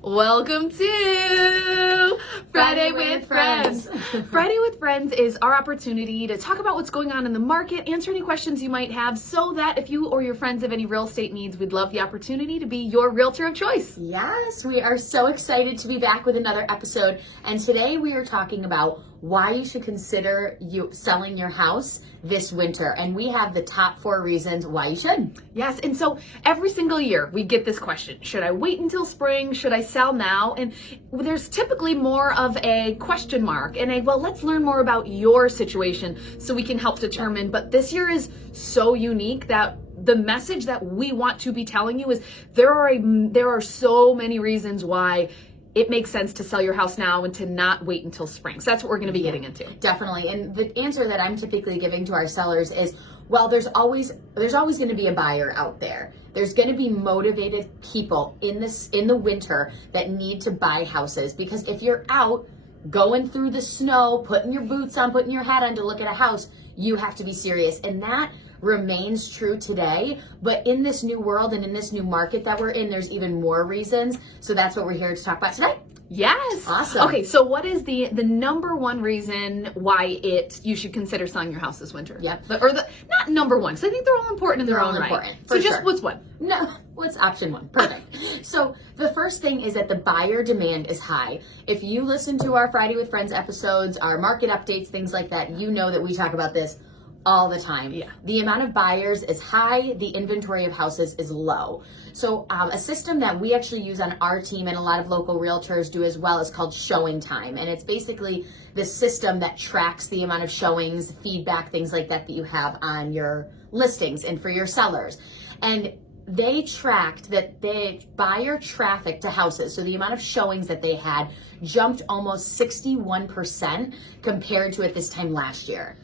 Welcome to Friday with Friends. Friday with Friends is our opportunity to talk about what's going on in the market, answer any questions you might have, so that if you or your friends have any real estate needs, we'd love the opportunity to be your realtor of choice. Yes, we are so excited to be back with another episode. And today we are talking about why you should consider selling your house this winter. And we have the top 4 reasons why you should. Yes, and so every single year we get this question: should I wait until spring? Should I sell now? And there's typically more of a question mark and let's learn more about your situation so we can help determine. But this year is so unique that the message that we want to be telling you is there are so many reasons why it makes sense to sell your house now and to not wait until spring. So that's what we're going to be getting into. Definitely. And the answer that I'm typically giving to our sellers is, well, there's always going to be a buyer out there. There's going to be motivated people in the winter that need to buy houses, because if you're out going through the snow, putting your boots on, putting your hat on to look at a house, you have to be serious. And that remains true today, but in this new world and in this new market that we're in, there's even more reasons. So that's what we're here to talk about today. Yes. Awesome. Okay, so what is the number one reason why you should consider selling your house this winter? Yep. Not number one, because I think they're all important in their own right. So just what's one? No, what's option one? Perfect. So the first thing is that the buyer demand is high. If you listen to our Friday with Friends episodes, our market updates, things like that, you know that we talk about this all the time. Yeah. The amount of buyers is high. The inventory of houses is low. So a system that we actually use on our team and a lot of local realtors do as well is called showing time. And it's basically the system that tracks the amount of showings, feedback, things like that you have on your listings and for your sellers. And they tracked that the buyer traffic to houses, so the amount of showings that they had, jumped almost 61% compared to at this time last year.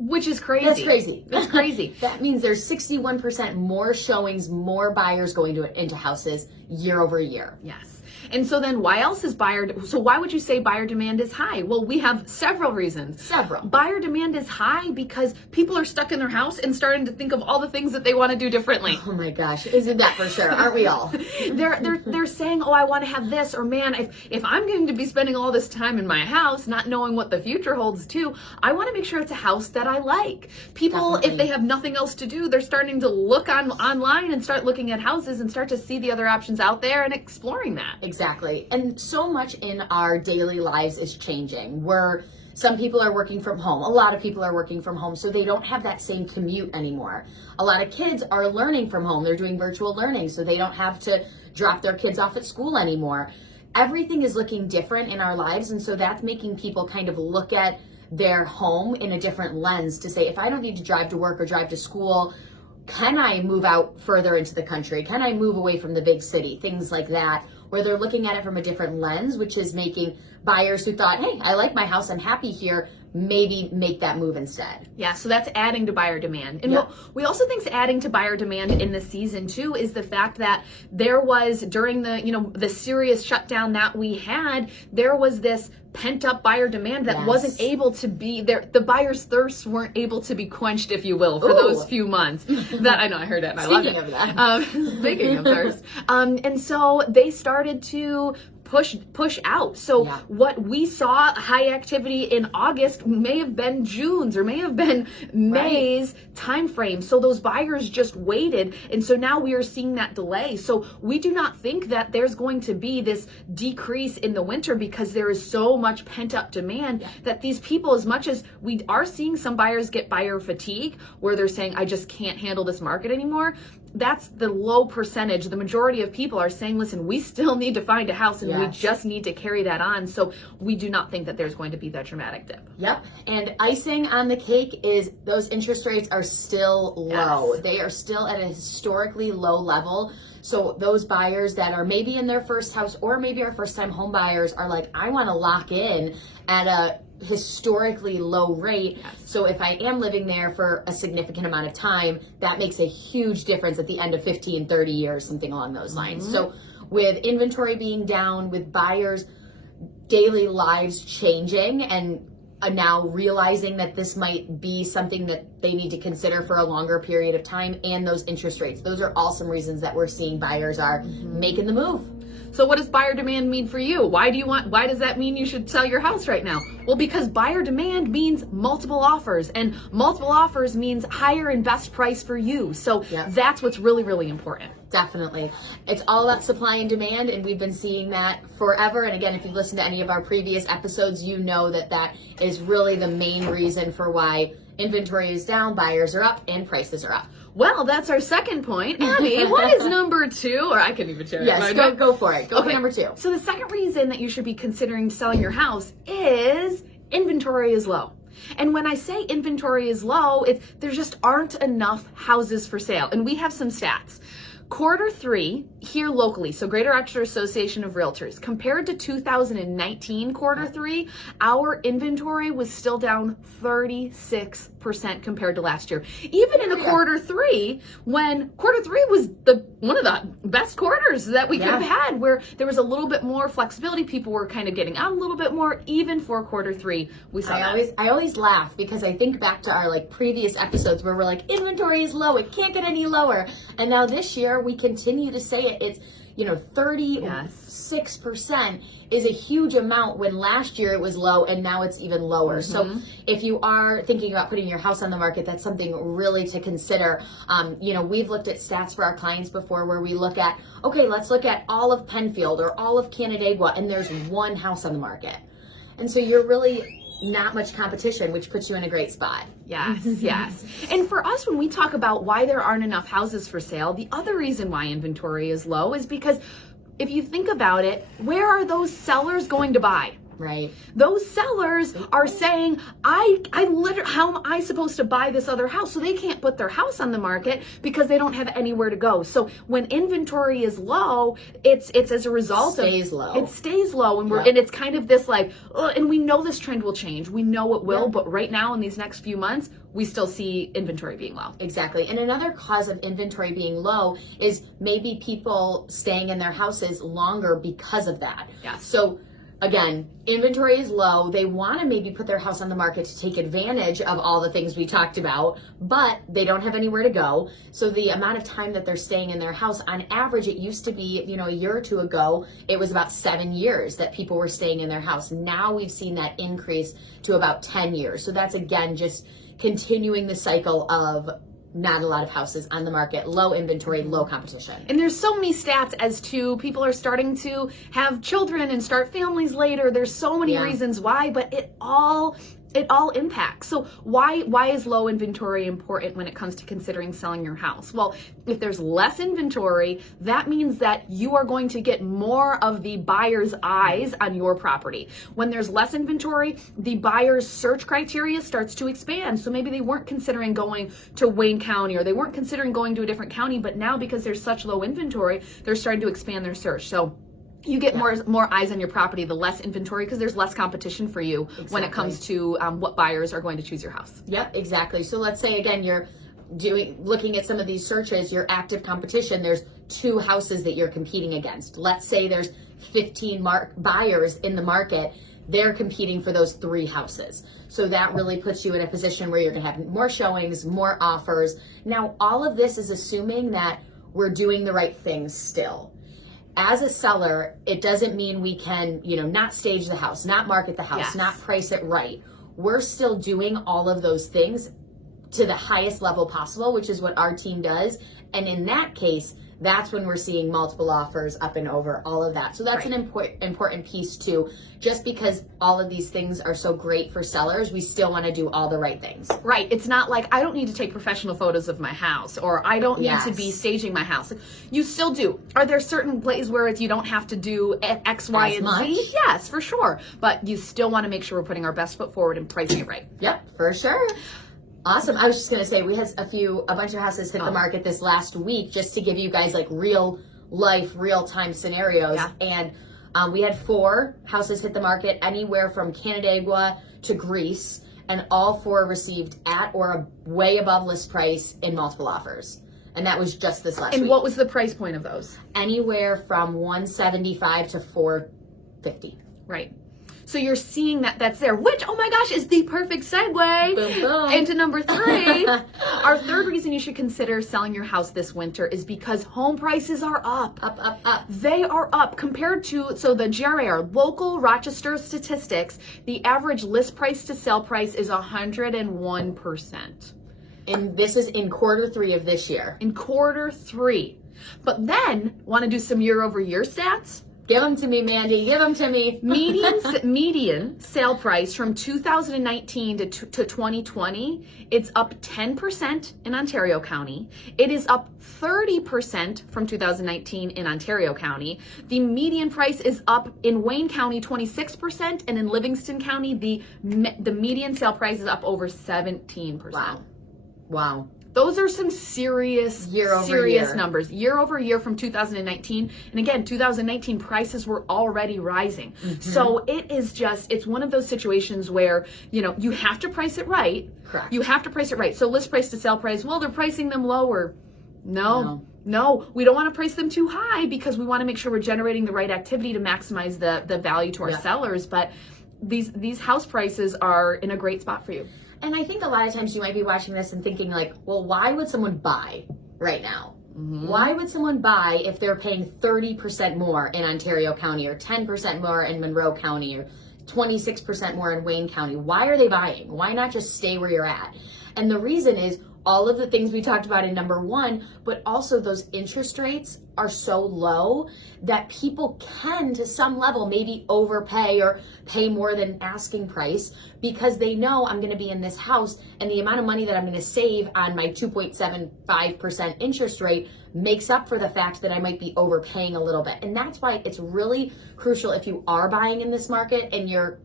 Which is crazy. That's crazy. That's crazy. That means there's 61% more showings, more buyers going into houses year over year. Yes. And so then why would you say buyer demand is high? Well, we have several reasons. Buyer demand is high because people are stuck in their house and starting to think of all the things that they want to do differently. Oh my gosh, isn't that for sure? Aren't we all? They're saying, oh, I want to have this, or man, if I'm going to be spending all this time in my house, not knowing what the future holds too, I want to make sure it's a house that I like. People, Definitely. If they have nothing else to do, they're starting to look online and start looking at houses and start to see the other options out there and exploring that. Exactly. And so much in our daily lives is changing. Some people are working from home. A lot of people are working from home, so they don't have that same commute anymore. A lot of kids are learning from home. They're doing virtual learning, so they don't have to drop their kids off at school anymore. Everything is looking different in our lives, and so that's making people kind of look at their home in a different lens to say, if I don't need to drive to work or drive to school, can I move out further into the country? Can I move away from the big city? Things like that, where they're looking at it from a different lens, which is making buyers who thought, hey, I like my house, I'm happy here, maybe make that move instead. Yeah, so that's adding to buyer demand. And what we also think is adding to buyer demand in this season too is the fact that there was, during the serious shutdown that we had, there was this pent up buyer demand that wasn't able to be there. The buyers' thirsts weren't able to be quenched, if you will, for those few months. That I know, I heard it and I loved it. Speaking of that. Speaking of thirst. And so they started to push out. So what we saw high activity in August may have been June's or may have been May's time frame. So those buyers just waited. And so now we are seeing that delay. So we do not think that there's going to be this decrease in the winter, because there is so much pent up demand that these people, as much as we are seeing some buyers get buyer fatigue, where they're saying, I just can't handle this market anymore, that's the low percentage. The majority of people are saying, listen, we still need to find a house and we just need to carry that on. So we do not think that there's going to be that dramatic dip. Yep. And icing on the cake is those interest rates are still low. Yes. They are still at a historically low level. So those buyers that are maybe in their first house or maybe our first time home buyers are like, I want to lock in at a historically low rate. So if I am living there for a significant amount of time, that makes a huge difference at the end of 15, 30 years, something along those lines. So with inventory being down, with buyers' daily lives changing and now realizing that this might be something that they need to consider for a longer period of time, and those interest rates, those are all some reasons that we're seeing buyers are making the move. So what does buyer demand mean for you? Why does that mean you should sell your house right now? Well, because buyer demand means multiple offers, and multiple offers means higher and best price for you. So that's what's really, really important. Definitely. It's all about supply and demand, and we've been seeing that forever. And again, if you've listened to any of our previous episodes, you know that is really the main reason for why inventory is down, buyers are up, and prices are up. Well, that's our second point. Abby, what is number 2? Or I can even share it. Yes, go for it. Go for number 2. So the second reason that you should be considering selling your house is inventory is low. And when I say inventory is low, there just aren't enough houses for sale. And we have some stats. Q3 here locally, so Greater Rochester Association of Realtors, compared to 2019 Q3, our inventory was still down 36% compared to last year. Even in a Q3, when Q3 was one of the best quarters that we could have had, where there was a little bit more flexibility, people were kind of getting out a little bit more. Even for Q3, we saw that. I always laugh because I think back to our previous episodes where we're like, inventory is low, it can't get any lower. And now this year we continue to say it. It's 36% is a huge amount when last year it was low and now it's even lower. So if you are thinking about putting your house on the market, that's something really to consider. We've looked at stats for our clients before where we look at, let's look at all of Penfield or all of Canandaigua, and there's one house on the market. And so you're really not much competition, which puts you in a great spot. Yes, yes. And for us, when we talk about why there aren't enough houses for sale, the other reason why inventory is low is because if you think about it, where are those sellers going to buy? Right. Those sellers are saying, I literally, how am I supposed to buy this other house? So they can't put their house on the market because they don't have anywhere to go. So when inventory is low, it's as a result It stays low, and and it's kind of this and we know this trend will change. We know it will, but right now in these next few months, we still see inventory being low. Exactly. And another cause of inventory being low is maybe people staying in their houses longer because of that. Yes. So again, inventory is low. They want to maybe put their house on the market to take advantage of all the things we talked about, but they don't have anywhere to go. So the amount of time that they're staying in their house, on average, it used to be, a year or two ago, it was about 7 years that people were staying in their house. Now we've seen that increase to about 10 years. So that's, again, just continuing the cycle of not a lot of houses on the market, low inventory, low competition. And there's so many stats as to people are starting to have children and start families later. There's so many reasons why, but it all impacts. So why is low inventory important when it comes to considering selling your house? Well, if there's less inventory, that means that you are going to get more of the buyer's eyes on your property. When there's less inventory, the buyer's search criteria starts to expand. So maybe they weren't considering going to Wayne County, or they weren't considering going to a different county, but now because there's such low inventory, they're starting to expand their search. So you get more eyes on your property, the less inventory, because there's less competition for you when it comes to what buyers are going to choose your house. Yep, exactly. So let's say, again, you're looking at some of these searches, your active competition, there's 2 houses that you're competing against. Let's say there's 15 buyers in the market. They're competing for those 3 houses. So that really puts you in a position where you're going to have more showings, more offers. Now, all of this is assuming that we're doing the right things still. As a seller, it doesn't mean we can, not stage the house, not market the house, not price it right. We're still doing all of those things to the highest level possible, which is what our team does. And in that case, that's when we're seeing multiple offers up and over, all of that. So that's an important piece too. Just because all of these things are so great for sellers, we still want to do all the right things. Right. It's not like I don't need to take professional photos of my house, or I don't need to be staging my house. You still do. Are there certain places where you don't have to do X, Y, and Z? Yes, for sure. But you still want to make sure we're putting our best foot forward and pricing it right. Yep, for sure. Awesome. I was just going to say, we had a bunch of houses hit the market this last week, just to give you guys real life, real time scenarios. Yeah. And we had 4 houses hit the market, anywhere from Canandaigua to Greece, and all 4 received at or way above list price in multiple offers. And that was just this last week. And what was the price point of those? Anywhere from $175 to $450. Right. So you're seeing that that's there, which, oh my gosh, is the perfect segue Boom, boom. into number 3. Our third reason you should consider selling your house this winter is because home prices are up. Up. They are up compared to, so the GRA, our local Rochester statistics, the average list price to sell price is 101%. And this is in quarter 3 of this year. In quarter 3. But then, want to do some year-over-year stats? Give them to me, Mandy. Give them to me. Median sale price from 2019 to 2020, it's up 10% in Ontario County. It is up 30% from 2019 in Ontario County. The median price is up in Wayne County 26%, and in Livingston County, the median sale price is up over 17%. Wow. Those are some serious Year-over-year numbers. Year over year from 2019. And again, 2019 prices were already rising. So it is just, it's one of those situations where, you have to price it right. Correct. You have to price it right. So list price to sell price, well, they're pricing them lower. No, we don't want to price them too high because we want to make sure we're generating the right activity to maximize the value to our sellers. But these house prices are in a great spot for you. And I think a lot of times you might be watching this and thinking like, well, why would someone buy right now? Why would someone buy if they're paying 30% more in Ontario County or 10% more in Monroe County or 26% more in Wayne County? Why are they buying? Why not just stay where you're at? And the reason is all of the things we talked about in number 1, but also those interest rates are so low that people can, to some level, maybe overpay or pay more than asking price because they know I'm going to be in this house and the amount of money that I'm going to save on my 2.75% interest rate makes up for the fact that I might be overpaying a little bit. And that's why it's really crucial if you are buying in this market and you're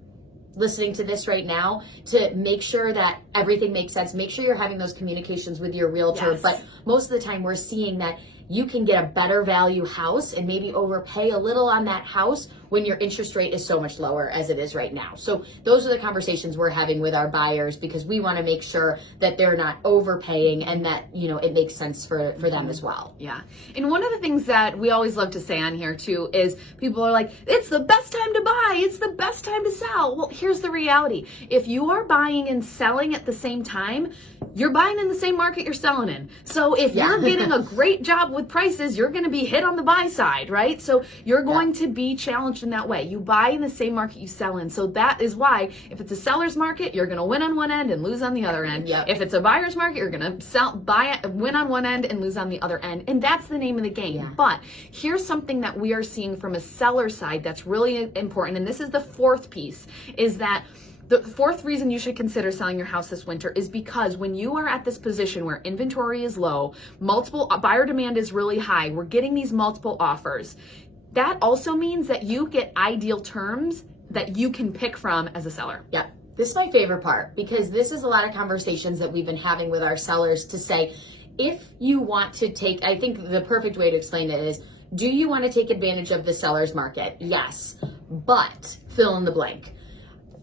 listening to this right now to make sure that everything makes sense. Make sure you're having those communications with your realtor. But most of the time we're seeing that you can get a better value house and maybe overpay a little on that house when your interest rate is so much lower as it is right now. So those are the conversations we're having with our buyers because we want to make sure that they're not overpaying and that, it makes sense for them as well. Yeah. And one of the things that we always love to say on here too is people are like, it's the best time to buy. It's the best time to sell. Well, here's the reality. If you are buying and selling at the same time, you're buying in the same market you're selling in. So if you're getting a great job with prices, you're going to be hit on the buy side, right? So you're going to be challenged in that way. You buy in the same market you sell in. So that is why if it's a seller's market, you're going to win on one end and lose on the other end. If it's a buyer's market, you're going to win on one end and lose on the other end. And that's the name of the game. But here's something that we are seeing from a seller side that's really important. And this is the 4th piece, is that the 4th reason you should consider selling your house this winter is because when you are at this position where inventory is low, multiple buyer demand is really high, we're getting these multiple offers. That also means that you get ideal terms that you can pick from as a seller. Yeah. This is my favorite part because this is a lot of conversations that we've been having with our sellers to say, if you want to take, I think the perfect way to explain it is, do you want to take advantage of the seller's market? Yes, but fill in the blank.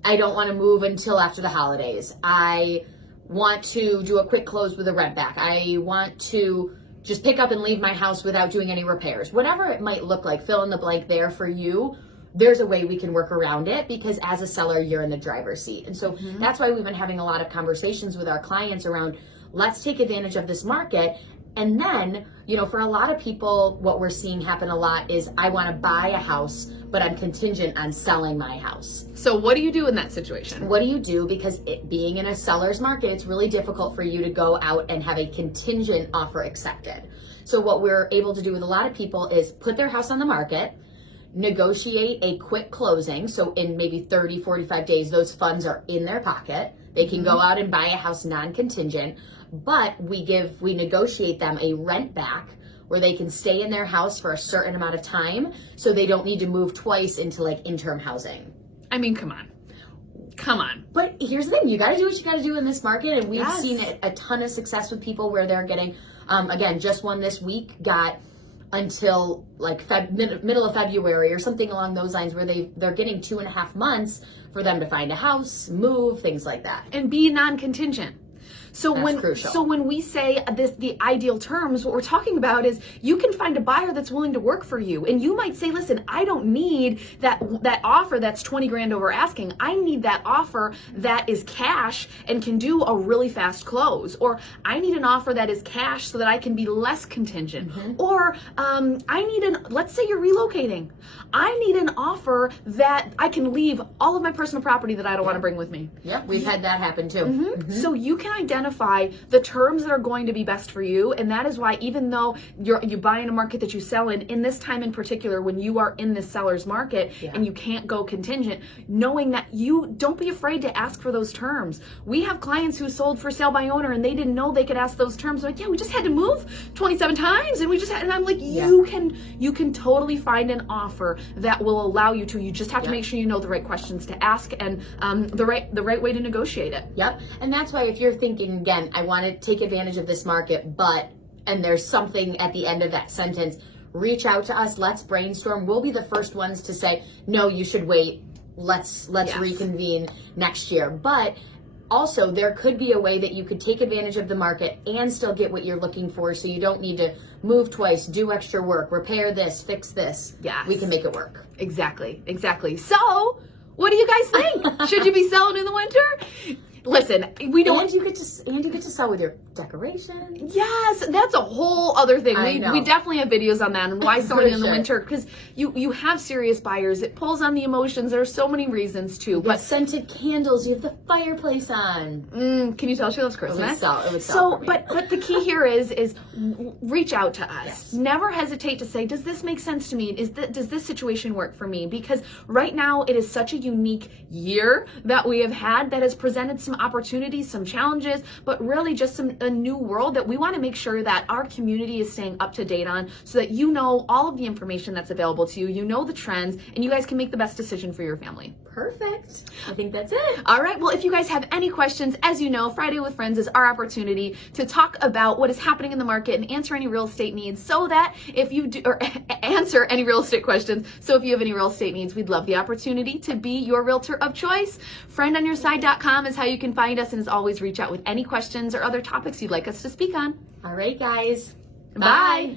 I don't want to move until after the holidays. I want to do a quick close with a rent back. I want to just pick up and leave my house without doing any repairs. Whatever it might look like, fill in the blank there for you. There's a way we can work around it because as a seller, you're in the driver's seat. And so that's why we've been having a lot of conversations with our clients around, let's take advantage of this market. And then, for a lot of people, what we're seeing happen a lot is I want to buy a house, but I'm contingent on selling my house. So what do you do in that situation? What do you do? Because being in a seller's market, it's really difficult for you to go out and have a contingent offer accepted. So what we're able to do with a lot of people is put their house on the market, negotiate a quick closing. So in maybe 30, 45 days, those funds are in their pocket. They can go out and buy a house non-contingent, but we negotiate them a rent back where they can stay in their house for a certain amount of time so they don't need to move twice into like interim housing. I mean, come on. But here's the thing, you got to do what you got to do in this market. And we've seen a ton of success with people where they're getting, again, just one this week got until like middle of February or something along those lines where they're getting 2.5 months for them to find a house, move, things like that. And be non-contingent. So when we say the ideal terms, what we're talking about is you can find a buyer that's willing to work for you. And you might say, listen, I don't need that offer that's 20 grand over asking. I need that offer that is cash and can do a really fast close. Or I need an offer that is cash so that I can be less contingent. Or let's say you're relocating. I need an offer that I can leave all of my personal property that I don't want to bring with me. Yep, we've had that happen too. So you can identify the terms that are going to be best for you, and that is why even though you buy in a market that you sell in this time in particular, when you are in this seller's market and you can't go contingent, knowing that you don't be afraid to ask for those terms. We have clients who sold for sale by owner and they didn't know they could ask those terms. Like, yeah, we just had to move 27 times and I'm like, you can totally find an offer that will allow you to. You just have to make sure you know the right questions to ask and the right way to negotiate it. Yep. And that's why if you're thinking, again, I want to take advantage of this market, and there's something at the end of that sentence, reach out to us. Let's brainstorm. We'll be the first ones to say, no, you should wait. Let's reconvene next year. But also, there could be a way that you could take advantage of the market and still get what you're looking for, so you don't need to move twice, do extra work, repair this, fix this. Yes. We can make it work. Exactly. So, what do you guys think? Should you be selling in the winter? Listen, we don't. And you get to sell with your decorations. Yes, that's a whole other thing. We definitely have videos on that and why selling in the winter, because you have serious buyers. It pulls on the emotions. There are so many reasons too. But scented candles, you have the fireplace on. Can you tell she loves Christmas? It would sell for me. But the key here is reach out to us. Yes. Never hesitate to say, does this make sense to me? Does this situation work for me? Because right now it is such a unique year that we have had that has presented some opportunities, some challenges, but really just a new world that we want to make sure that our community is staying up to date on, so that you know all of the information that's available to you, you know the trends, and you guys can make the best decision for your family. Perfect. I think that's it. All right. Well, if you guys have any questions, as you know, Friday with Friends is our opportunity to talk about what is happening in the market and answer any real estate needs, so that if you do, or answer any real estate questions. So if you have any real estate needs, we'd love the opportunity to be your realtor of choice. Friendonyourside.com is how you can find us, and as always, reach out with any questions or other topics you'd like us to speak on. All right, guys. Bye.